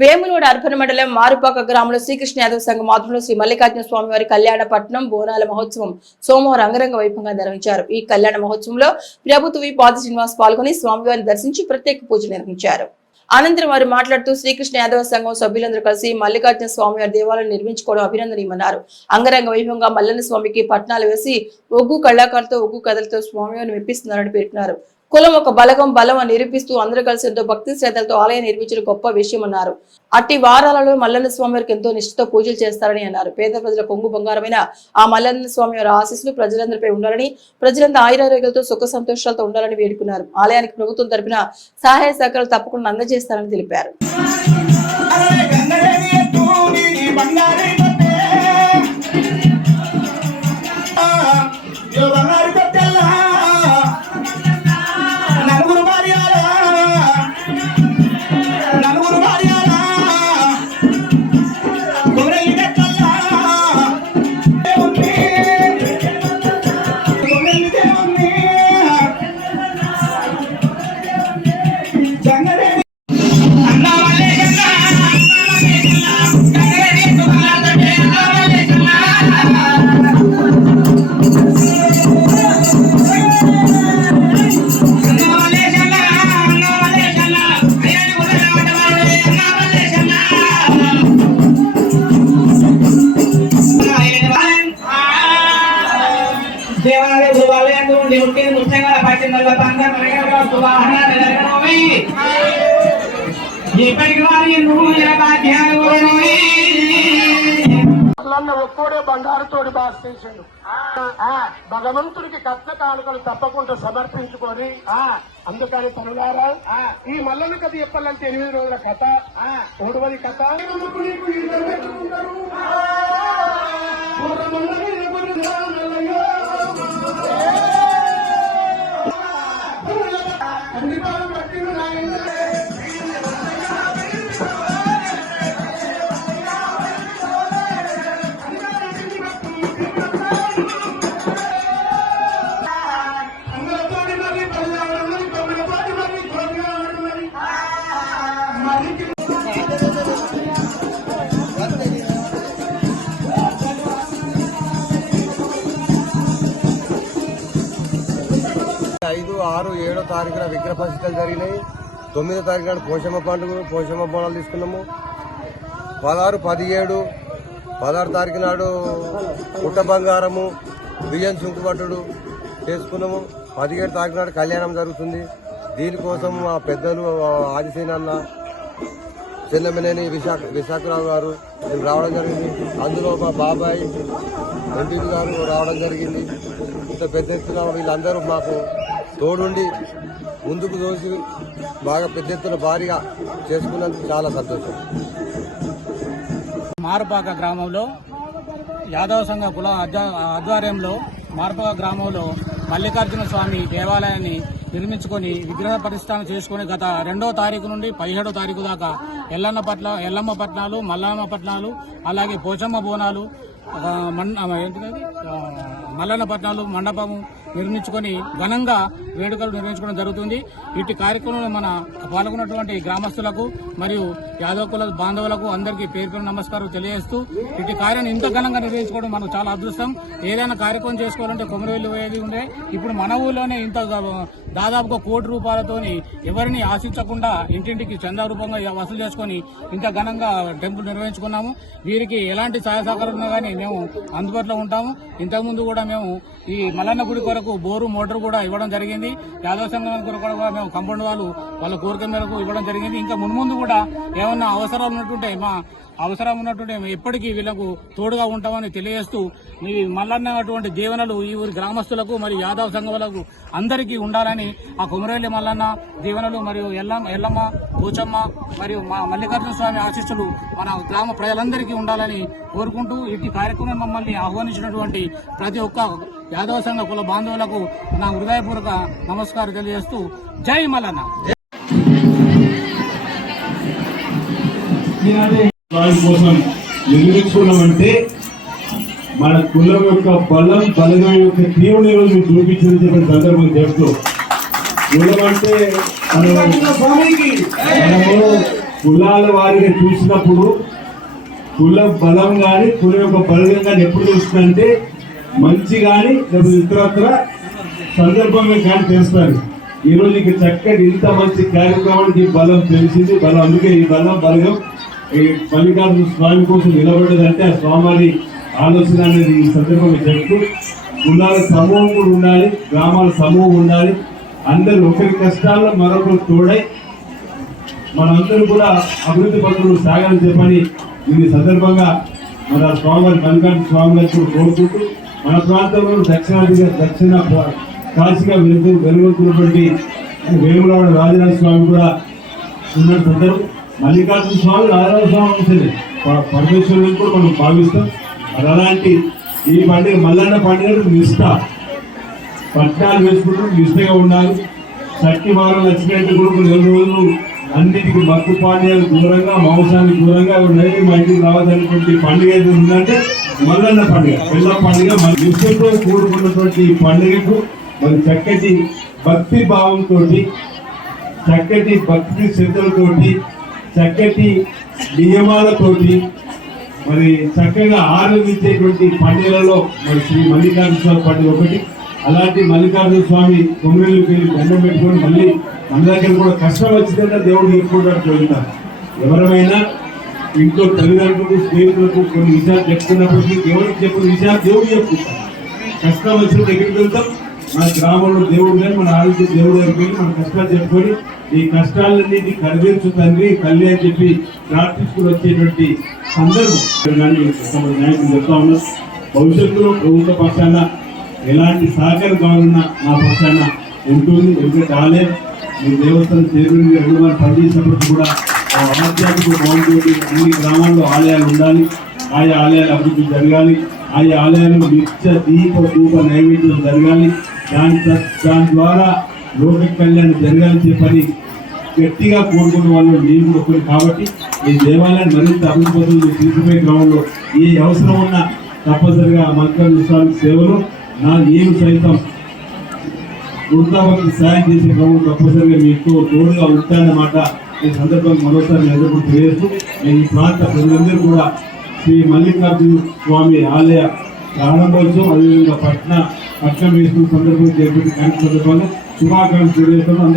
వేములూడు urban మండలం మారుపాక గ్రామంలో శ్రీకృష్ణ యాదవ్ సంఘం ఆధ్వర్యంలో శ్రీ మల్లికార్జున స్వామి వారి కళ్యాణ పట్నం బోనాల మహోత్సవం సోమవారం అంగరంగ వైభవంగా నిర్వహించారు. ఈ కళ్యాణ మహోత్సవంలో ప్రభుత్వ వి పాద శ్రీనివాస్ పాల్గొని స్వామివారిని దర్శించి ప్రత్యేక పూజ నిర్వహించారు. అనంతరం వారు మాట్లాడుతూ శ్రీకృష్ణ యాదవ సంఘం సభ్యులందరూ కలిసి మల్లికార్జున స్వామి వారి దేవాలయం నిర్మించుకోవడం అభినందనీయమన్నారు. అంగరంగ వైభవంగా మల్లన్న స్వామికి పట్నాలు వేసి ఒగ్గు కళాకారులతో ఒగ్గు కథలతో స్వామివారిని మెప్పిస్తున్నారని పేర్కొన్నారు. కులం ఒక బలగం బలం అని నిరూపిస్తూ అందరూ కలిసి ఎంతో భక్తి శ్రద్ధలతో ఆలయం నిర్మించిన గొప్ప విషయం అన్నారు. అట్టి వారాలలో మల్లన్న స్వామి వారికి ఎంతో నిష్ఠతో పూజలు చేస్తారని అన్నారు. పేద ప్రజల కొంగు బంగారమైన ఆ మల్లన్న స్వామి వారి ఆశీస్సులు ప్రజలందరిపై ఉండాలని ప్రజలంతా ఆయురారోగ్యాలతో సుఖ సంతోషాలతో ఉండాలని వేడుకున్నారు. ఆలయానికి ప్రభుత్వం తరపున సహాయ సహకారాలు తప్పకుండా అందజేస్తారని తెలిపారు. సువాహన నిలకడమై ఇప్పటికి వారి నువ్వు ఎలాధ్యాయులు ఒక్కోడే బంగారుతోడి భాషించండు భగవంతుడికి కట్న కానుకలు తప్పకుండా సమర్పించుకొని అందుకని తనులారా ఈ మల్లన కథ చెప్పాలంటే ఎనిమిది రోజుల కథ ఓడవది కథ. கண்டிப்பாக பட்டியல் நான் என்ன ఐదు ఆరు ఏడో తారీఖున విగ్రహ పరిస్థితులు జరిగినాయి. తొమ్మిదో తారీఖున పోషమ్మ పండుగ పోషమ్మ బోనాలు తీసుకున్నాము. పదహారు పదిహేడు పదహారు తారీఖు నాడు పుట్ట బంగారము బియ్యం చుంకుబట్టుడు చేసుకున్నాము. పదిహేడు తారీఖు నాడు కళ్యాణం జరుగుతుంది. దీనికోసం మా పెద్దలు ఆదిసేనన్న చిన్నమనేని విశాఖ విశాఖరావు గారు వీళ్ళు రావడం జరిగింది. అందులో మా బాబాయ్ ఎంపీపీ గారు రావడం జరిగింది. ఇంత పెద్ద ఎత్తున వీళ్ళందరూ మాకు తోడుండి ముందుకు దోసి బాగా పెద్ద ఎత్తున భారీగా చేసుకున్నందుకు చాలా సంతోషం. మారుపాక గ్రామంలో యాదవ సంఘ కుల ఆధ్వర్యంలో మారుపాక గ్రామంలో మల్లికార్జున స్వామి దేవాలయాన్ని నిర్మించుకొని విగ్రహ ప్రతిష్టాన చేసుకుని గత రెండో తారీఖు నుండి పదిహేడో తారీఖు దాకా ఎల్లన్న పట్ల ఎల్లమ్మ పట్నాలు మల్లమ్మ పట్నాలు అలాగే పోచమ్మ బోనాలు మన్ మల్లన్న పట్నాలు మండపము నిర్మించుకొని ఘనంగా వేడుకలు నిర్వహించుకోవడం జరుగుతుంది. ఇటు కార్యక్రమంలో మన పాల్గొన్నటువంటి గ్రామస్తులకు మరియు యాదవ కుల బాంధవులకు అందరికీ పేరు నమస్కారం తెలియజేస్తూ ఇటు కార్యాన్ని ఇంత ఘనంగా నిర్వహించుకోవడం మనకు చాలా అదృష్టం. ఏదైనా కార్యక్రమం చేసుకోవాలంటే కొమరవెల్లి పోయేది ఉండే. ఇప్పుడు మన ఊళ్ళోనే ఇంత దాదాపుగా కోటి రూపాయలతోని ఎవరిని ఆశించకుండా ఇంటింటికి చందా రూపంగా వసూలు చేసుకొని ఇంత ఘనంగా టెంపుల్ నిర్వహించుకున్నాము. వీరికి ఎలాంటి సహాయ సహకారం ఉన్నా కానీ మేము అందుబాటులో ఉంటాము. ఇంతకుముందు కూడా మేము ఈ మల్లన్న గుడి కొరకు బోరు మోటార్ కూడా ఇవ్వడం జరిగింది. యాదవ సంఘం కూడా మేము కంపౌండ్ వాళ్ళు వాళ్ళ కోరిక మేరకు ఇవ్వడం జరిగింది. ఇంకా మున్ముందు కూడా ఏమన్నా అవసరాలు ఉన్నట్టుంటే మా అవసరం ఉన్నటువంటి మేము ఎప్పటికీ వీళ్ళకు తోడుగా ఉంటామని తెలియజేస్తూ మీ మల్లన్న అటువంటి దీవెనలు ఈ ఊరి గ్రామస్తులకు మరియు యాదవ సంఘములకు అందరికీ ఉండాలని ఆ కుమరవెల్లి మల్లన్న దీవెనలు మరియు ఎల్లమ్మ ఎల్లమ్మ కూచమ్మ మరియు మా మల్లికార్జున స్వామి ఆశీస్సులు మన గ్రామ ప్రజలందరికీ ఉండాలని కోరుకుంటూ ఇటు కార్యక్రమం మమ్మల్ని ఆహ్వానించినటువంటి ప్రతి ఒక్క యాదవ సంఘ కుల బాంధవులకు నా హృదయపూర్వక నమస్కారం తెలియజేస్తూ జై మల్లన్న. కోసం నిర్మించుకున్నామంటే మన కులం యొక్క బలం బలగం యొక్క తీవ్రని రోజు మీకు చూపించింది చెప్పిన సందర్భం చెప్తూ కులం అంటే మనము కులాల వారిని చూసినప్పుడు కుల బలం కానీ కుల యొక్క బలగం కానీ ఎప్పుడు చూస్తుందంటే మంచి కానీ లేదా ఇతరత్ర సందర్భంగా కానీ తెలుస్తారు ఈ రోజు ఇక చక్కటి ఇంత మంచి కార్యక్రమానికి ఈ బలం తెలిసింది బలం అందుకే ఈ బలం బలగం. ఈ మల్లికార్జున స్వామి కోసం నిలబడ్డదంటే ఆ స్వామి ఆలోచన అనేది ఈ సందర్భంగా చెప్తూ కులాల సమూహం కూడా ఉండాలి గ్రామాల సమూహం ఉండాలి. అందరూ ఒకరి కష్టాల్లో మరొకరు తోడై మనందరూ కూడా అభివృద్ధి పనులు సాగాలని చెప్పని ఈ సందర్భంగా మన స్వామివారి మల్లికార్జున స్వామి గారు కోరుకుంటూ మన ప్రాంతంలో దక్షిణాదిగా దక్షిణ కాశీగా వెలుగు వెలుగుతున్నటువంటి వేములవాడ రాజరాజ స్వామి కూడా ఉన్నట్టు సందర్భం మల్లికార్జున స్వామి రాజరాజ స్వామి ఉంటుంది పరమేశ్వరుని కూడా మనం భావిస్తాం. మరి అలాంటి ఈ పండుగ మల్లన్న పండుగ నిష్ట పట్టాలు వేసుకుంటూ నిష్టగా ఉండాలి. శక్తి వారం లక్ష్మీ కూడా రెండు రోజులు అన్నిటికీ మత్తు పానీయాలు దూరంగా మాంసానికి దూరంగా నైవేద్యం మా ఇంటికి రావాల్సినటువంటి పండుగ ఏదైనా ఉందంటే మల్లన్న పండుగ పిల్ల పండుగ. మన నిష్ఠతో కూడుకున్నటువంటి ఈ పండుగకు మరి చక్కటి భక్తి భావంతో చక్కటి భక్తి శ్రద్ధలతోటి చక్కటి నియమాలతోటి మరి చక్కగా ఆనందించేటువంటి పండుగలలో మరి శ్రీ మల్లికార్జున స్వామి పండుగ ఒకటి. అలాంటి మల్లికార్జున స్వామి తొమ్మిదికి వెళ్ళి దండం పెట్టుకొని మళ్ళీ మన దగ్గర కూడా కష్టం వచ్చిందంటే దేవుడు చెప్పుకుంటాడు చదువుతారు ఎవరైనా ఇంట్లో తల్లిదండ్రులకు స్నేహితులకు కొన్ని విషయాలు చెప్తున్నప్పటికీ ఎవరికి చెప్పిన విషయాలు దేవుడు చెప్పుకుంటారు కష్టాలు వచ్చిన దగ్గరికి వెళ్తాం. మన గ్రామంలో దేవుడు కానీ మన ఆరోగ్య దేవుడు దగ్గరికి మన కష్టాలు చెప్పుకొని ఈ కష్టాలన్నింటినీ కరివేర్చు తండ్రి తల్లి అని చెప్పి ప్రార్థించుకుని వచ్చేటువంటి సందర్భం. కొంతమంది నాయకులు చెప్తా ఉన్నారు. భవిష్యత్తులో ప్రభుత్వ పక్షాన ఎలాంటి సహకారం కావాలన్నా నా పక్షాన ఉంటుంది ఎందుకంటే ఆలయం మీ దేవస్థానం చైర్మన్ గారు కూడా పనిచేసినప్పుడు కూడా ఆధ్యాత్మిక బాగుంటుంది. అన్ని గ్రామాల్లో ఆలయాలు ఉండాలి. ఆయా ఆలయాలు అభివృద్ధి జరగాలి. ఆయా ఆలయాలు నిత్య దీప ధూప నైవేద్యం జరగాలి. దాని దాని ద్వారా లోక కళ్యాణం జరగాలని చెప్పని గట్టిగా కోరుకున్న వాళ్ళు నేను కూడా ఒకరు కాబట్టి ఈ దేవాలయాన్ని మరింత అభివృద్ధి పథకంలో తీసుకుపోయే క్రమంలో ఏ అవసరం ఉన్నా తప్పనిసరిగా మల్కర్ సేవలు నా నేను సైతం వృద్ధాపకి సాయం చేసే ప్రభుత్వం తప్పనిసరిగా మీకు తోడుగా ఉంటానన్నమాట ఈ సందర్భంగా మరోసారి ఎదుర్కొని తెలియజేస్తూ నేను ఈ ప్రాంత ప్రజలందరూ కూడా శ్రీ మల్లికార్జున స్వామి ఆలయ ప్రారంభోత్సవం అదేవిధంగా పట్న పట్నం వేసుకున్న సందర్భంగా చేపట్టి కార్యక్రమ సందర్భంగా శుభాకాంక్షలు తెలియజేస్తున్నాను.